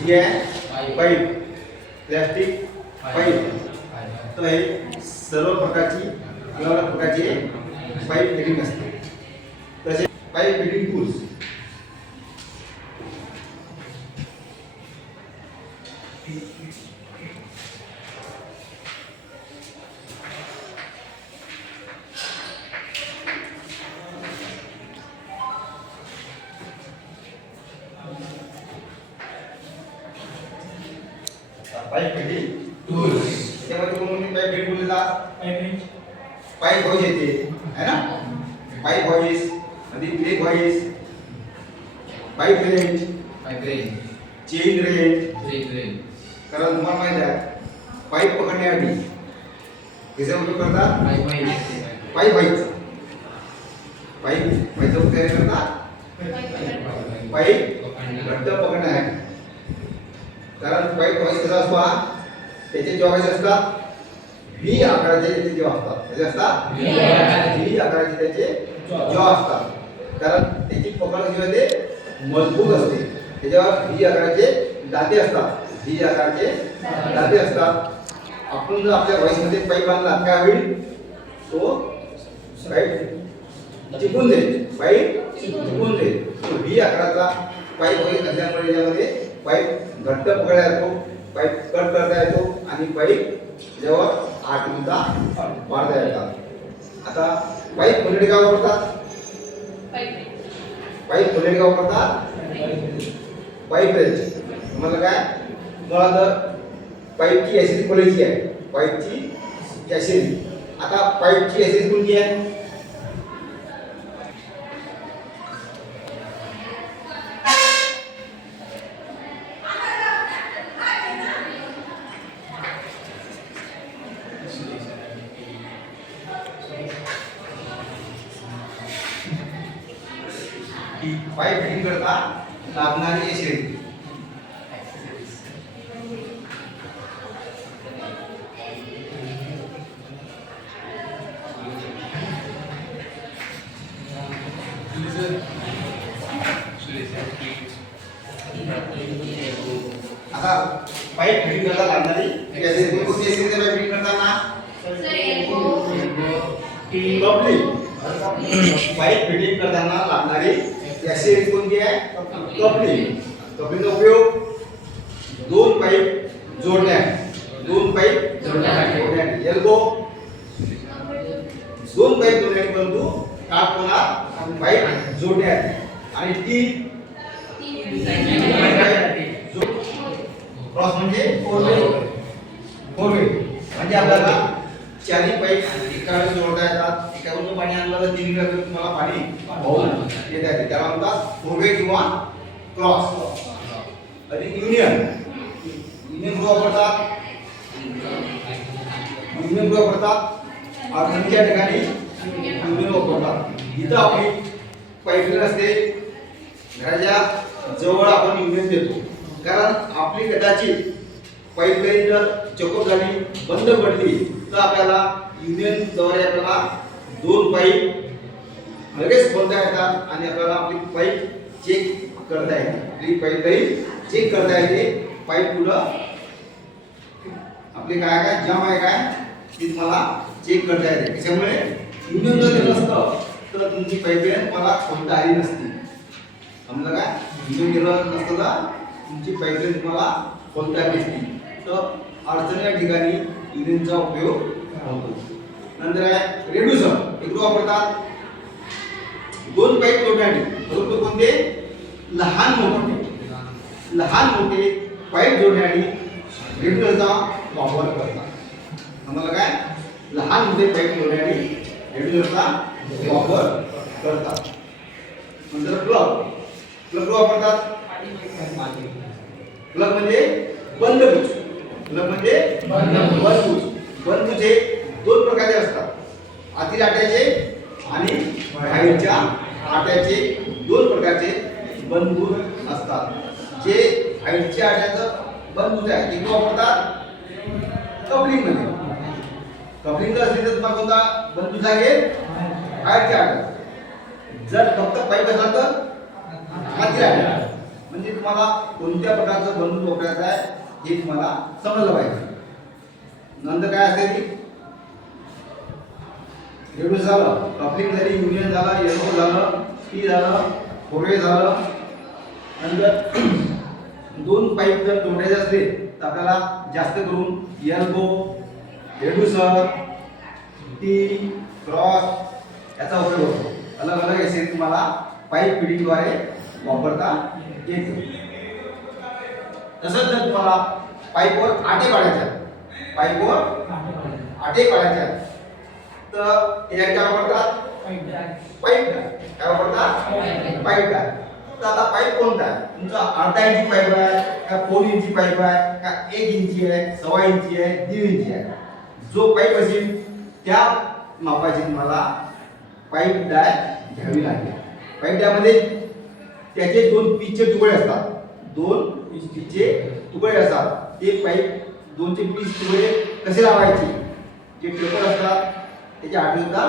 जी आहे pipe, plastic pipe. तर हे सर्व प्रकारची वेगवेगळ्या प्रकारचे पाईप फिटिंग असते. तसे pipe fitting tools. Pipe fitting tools. त्यामध्ये कोणकोणते पाईप फिटिंग टूल्स येतात? पाईप हॉइस येते है ना, पाईप हॉइस, मध्ये plague hoist, pipe range, chain range. कारण तुम्हाला माहिती आहे पाईप पकडण्यासाठी कसा उपयोग करतात? Pipe hoist. पाईप हॉइसचा उपयोग करतात पाईप घट्ट पकडण्यासाठी. कारण पाईप हॉइस कसा असतो, त्याचे जॉईस असतात व्ही आकाराचे, त्याचे जॉ असतात. त्याचे असतात व्ही आकाराचे त्याचे जॉ असतात. कारण त्याची पकड जी होते मजबूत असते. त्याच्यावर व्ही आकाराचे दाते असतात. व्ही आकाराचे दाते असतात. आपण जर आपल्या व्हॉइसमध्ये पाईप बांधला काय होईल? तो पाईप चिपून जाईल. पाईप चिपून जाईल. तो व्ही आकाराचा पाईप होईल असल्यामुळे यामध्ये पाईप घट्ट पकडायला येतो, पाईप कट करता येतो आणि पाईप त्याच्यावर आठवूनचा वाढता येतात. आता पाईप खोलणे का वापरतात? पाईप खोलणे का वापरतात? Pipe range. तुम्हाला काय मला तर पाईपची ॲसिडी खोलायची आहे. पाईपची ॲसिडी. आता पाईपची ॲसिडी कोणती आहे? पाईप फिटिंग करता लागणारी ॲसिडी. आता पाईप फिटिंग करता लागणारी ॲसिडी कोणती ॲसिडी? पाईप फिटिंग करताना कपलिंग. पाईप फिटिंग करताना लागणारी ॲसिडी कोणती आहे? कपलिंग. कपलिंगचा उपयोग दोन पाईप जोडण्यासाठी. दोन पाईप जोडण्यासाठी एल्बो. दोन पाईप जोडण्यासाठी परंतु काटकोनात पाईप जोडण्यासाठी. आणि टी क्रॉस म्हणजे फोर वे. म्हणजे आपल्याला चारही पाईप एकाकडे जोडता येतात. एकाकडून पाणी आणलं तर तिन्हीकडे तुम्हाला पाणी वाहून येत आहे. त्याला म्हणतात फोर वे किंवा क्रॉस. अधिक युनियन. युनियन ग्रुप वापरतात. युनियन ग्रुप वापरतात. अडचणीच्या ठिकाणी युनियन वापरतात. इथं आपली पाईपलाईन असते. घराच्या जवळ आपण युनियन देतो. कारण आपली कदाचित पाईपलाईन जर चोकअप झाली, बंद पडली तर आपल्याला युनियनद्वारे आपल्याला दोन पाईप लगेच खोलता येतात आणि आपल्याला आपली पाईप चेक करता येते. आपली पाईपलाईन चेक करता येते. पाईप पुढं आपले काय काय जाम आहे काय ती तुम्हाला चेक करता येते. त्याच्यामुळे युनियन जर नसतं तर तुमची पाईपलाईन मला खोलता आली नसती. समजा काय युनियन केलं नसतं तर तुमची पाईपलाईन तुम्हाला खोलता आली नसती. तर अडचणीच्या ठिकाणी युनियनचा उपयोग होतो. नंतर आहे रेड्युसर. एक वापरतात दोन पाईप जोडण्यासाठी. परंतु कोणते? लहान मोठे पाईप जोडण्यासाठी रेड्युसरचा वापर करतात. आम्हाला काय लहान मोठे पाईप जोडण्यासाठी रेड्युसरचा वापर करतात. नंतर प्लग वापरतात. प्लग म्हणजे बंदबूच. बंदबूच हे दोन प्रकारचे असतात. आतील आट्याचे आणि बाहेरच्या आट्याचे दोन प्रकारचे बंदबूच असतात. जे बाहेरच्या आट्याचं बंदबूच आहे ते वापरतात कपलिंग मध्ये. कपलिंग जर असेल तर तुम्हाला कोणता बंदबूच लागेल? बाहेरच्या आट्याचा. जर फक्त पाईप असला तर आतील आट्याचा. म्हणजे तुम्हाला कोणत्या प्रकारचं बंदूक वापरायचं आहे हे तुम्हाला समजलं पाहिजे. नंतर काय असते ती रेड्यूस झालं, कपलिंग झाली, युनियन झालं, एल्बो झालं, टी झालं, फोरवे झालं. नंतर दोन पाईप जर जोडायचे असले तर आपल्याला जास्त करून एल्बो, रेड्यूसर, टी, क्रॉस याचा उपयोग होतो. अलग अलग असे तुम्हाला पाईप फिटिंगद्वारे वापरता येते. तसंच जर तुम्हाला पाईपवर आटे पाडायचे, पाईपवर आटे पाडायचे तर हे काय वापरतात? पाईप काय वापरतात? पाईप डाय. तर आता पाईप कोणता आहे? तुमचा अर्धा इंची पाईप आहे का 4 इंची पाईप आहे का 1 इंची आहे, 1.25 इंची आहे, 1.5 इंची आहे? जो पाईप असेल त्या मापाची तुम्हाला पाईप डाय घ्यावी लागेल. पाईप डायमध्ये त्याचे 2 पीचचे तुकडे असतात, 2 पीचचे तुकडे असतात. ते पाईप 2चे पीच तुकडे कसे लावायचे? जे टेपर असतात त्याचे आठवता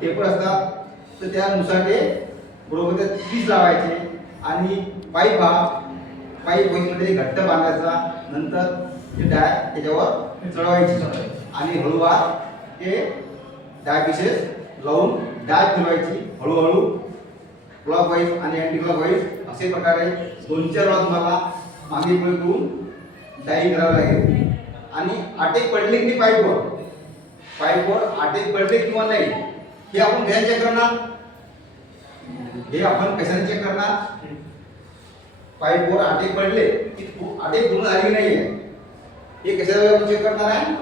टेपर असतात तर त्यानुसार ते बरोबर ते पीच लावायचे आणि पाईप मध्ये घट्ट बांधायचा. नंतर ते डाय त्याच्यावर चढवायची आणि हळूवार ते डाय पीसेस लावून डाय फिरवायची हळूहळू क्लॉकवाईज आणि अँटी क्लॉकवाईज असे प्रकारे 2-4 वेळा तुम्हाला मागे पुढे करून डायिंग करावं लागेल. आणि आटे पडले की पाईपवर आटे पडले किंवा नाही हे आपण कशाने चेक करणार? हे आपण कशाने चेक करणार? पाईपवर आटे पडले की आटे पूर्ण झाले की नाही आहे हे कशाने आपण चेक करणार आहे?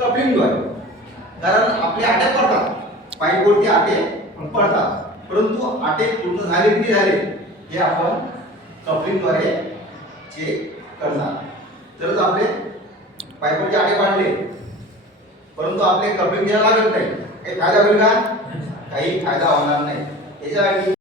कपलिंगद्वारे. कारण आपले आटे पडतात, पाईपवरती आटे पडतात, परंतु आटे पूर्ण झाले की झाले हे आपण कपलिंगद्वारे चेक करणार. तरच आपले पाईपवरचे आटे पाडले परंतु आपले कपलिंग घ्यायला लागत नाही, काही फायदा होईल का? काही फायदा होणार नाही. याच्यासाठी